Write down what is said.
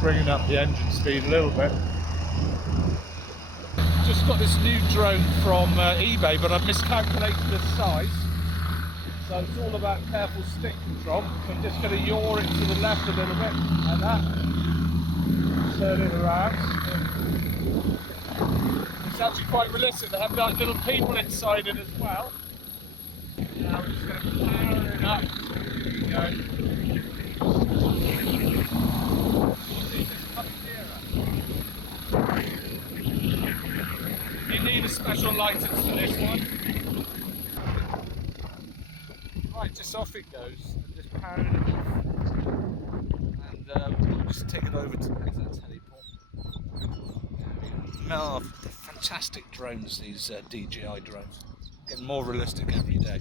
Bringing up the engine speed a little bit. Just got this new drone from eBay, but I've miscalculated the size. So it's all about careful stick control. So I'm just going to yaw it to the left a little bit, like that. Turn it around. It's actually quite realistic. They have like little people inside it as well. Now we're just going to power it up. Here we go. You need a special license for this one. Right, just off it goes. I'm just powering it off. And we'll just take it over to the heliport. No, they're fantastic drones, these DJI drones. Getting more realistic every day.